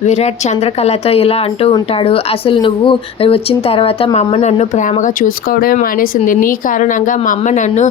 విరాట్ చంద్రకళతో ఇలా అంటూ ఉంటాడు అసలు నువ్వు వచ్చిన తర్వాత మా అమ్మ నన్ను ప్రేమగా చూసుకోవడమే మానేసింది. నీ కారణంగా మా అమ్మ నన్ను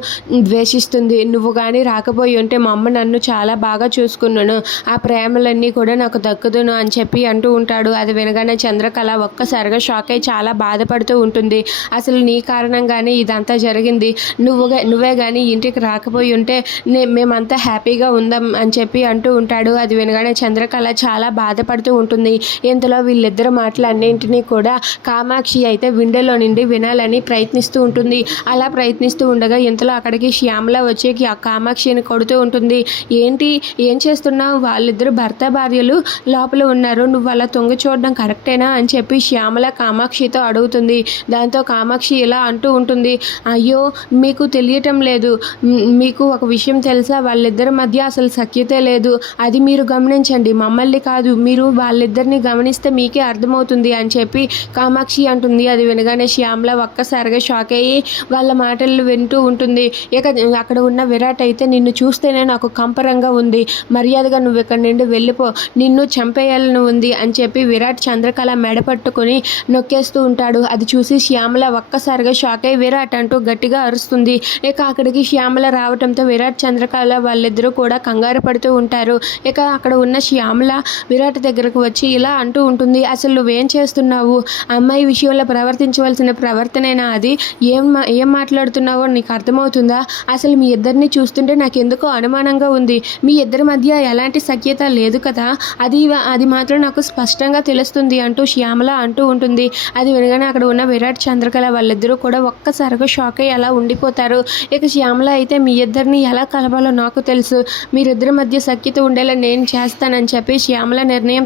ద్వేషిస్తుంది. నువ్వు కానీ రాకపోయి ఉంటే మా అమ్మ నన్ను చాలా బాగా చూసుకున్నాను. ఆ ప్రేమలన్నీ కూడా నాకు దక్కుదును అని చెప్పి అంటూ ఉంటాడు. అది వినగానే చంద్రకళ ఒక్కసారిగా షాక్ అయి చాలా బాధపడుతూ ఉంటుంది. అసలు నీ కారణంగానే ఇదంతా జరిగింది. నువ్వుగా నువ్వే కానీ ఇంటికి రాకపోయి ఉంటే నే మేమంతా హ్యాపీగా ఉందాం అని చెప్పి అంటూ ఉంటాడు. అది వినగానే చంద్రకళ చాలా బాధపడుతూ ఉంటుంది. ఇంతలో వీళ్ళిద్దరు మాటలన్నింటినీ కూడా కామాక్షి అయితే విండోలో నుండి వినాలని ప్రయత్నిస్తూ ఉంటుంది. అలా ప్రయత్నిస్తూ ఉండగా ఇంతలో అక్కడికి శ్యామల వచ్చి ఆ కామాక్షిని కొడుతూ ఉంటుంది. ఏంటి? ఏం చేస్తున్నావు? వాళ్ళిద్దరు భర్త భార్యలు లోపల ఉన్నారు. నువ్వు అలా తొంగి చూడడం కరెక్టేనా? అని చెప్పి శ్యామల కామాక్షితో అడుగుతుంది. దాంతో కామాక్షి ఇలా అంటూ ఉంటుంది. అయ్యో మీకు తెలియటం లేదు. మీకు ఒక విషయం తెలుసా? వాళ్ళిద్దరి మధ్య అసలు సఖ్యతే లేదు. అది మీరు గమనించండి. మమ్మల్ని కాదు మీరు వాళ్ళిద్దరిని గమనిస్తే మీకే అర్థమవుతుంది అని చెప్పి కామాక్షి అంటుంది. అది వినగానే శ్యామల ఒక్కసారిగా షాక్ అయ్యి వాళ్ళ మాటలు వింటూ ఉంటుంది. ఇక అక్కడ ఉన్న విరాట్ అయితే నిన్ను చూస్తేనే నాకు కంపరంగా ఉంది. మర్యాదగా నువ్వు ఇక్కడ నుండి వెళ్ళిపో. నిన్ను చంపేయాలని ఉంది అని చెప్పి విరాట్ చంద్రకళ మెడ పట్టుకొని నొక్కేస్తూ ఉంటాడు. అది చూసి శ్యామల ఒక్కసారిగా షాక్ అయ్యి విరాట్ అంటూ గట్టిగా అరుస్తుంది. ఇక అక్కడికి శ్యామల రావడంతో విరాట్ చంద్రకళ వాళ్ళిద్దరూ కూడా కంగారు పడుతూ ఉంటారు. ఇక అక్కడ ఉన్న శ్యామల విరాట్ దగ్గరకు వచ్చి ఇలా అంటూ ఉంటుంది అసలు నువ్వేం చేస్తున్నావు? అమ్మాయి విషయంలో ప్రవర్తించవలసిన ప్రవర్తనైనా అది? ఏం ఏం మాట్లాడుతున్నావో నీకు అర్థమవుతుందా? అసలు మీ ఇద్దరిని చూస్తుంటే నాకు ఎందుకో అనుమానంగా ఉంది. మీ ఇద్దరి మధ్య ఎలాంటి సఖ్యత లేదు కదా? అది అది మాత్రం నాకు స్పష్టంగా తెలుస్తుంది అంటూ శ్యామల అంటూ ఉంటుంది. అది వినగానే అక్కడ ఉన్న విరాట్ చంద్రకళ వాళ్ళిద్దరూ కూడా ఒక్కసారిగా షాక్ అయ్యి అలా ఉండిపోతారు. ఇక శ్యామల అయితే మీ ఇద్దరిని ఎలా కలపాలో నాకు తెలుసు. మీరిద్దరి మధ్య సఖ్యత ఉండేలా నేను చేస్తానని చెప్పి శ్యామల నిర్ణయం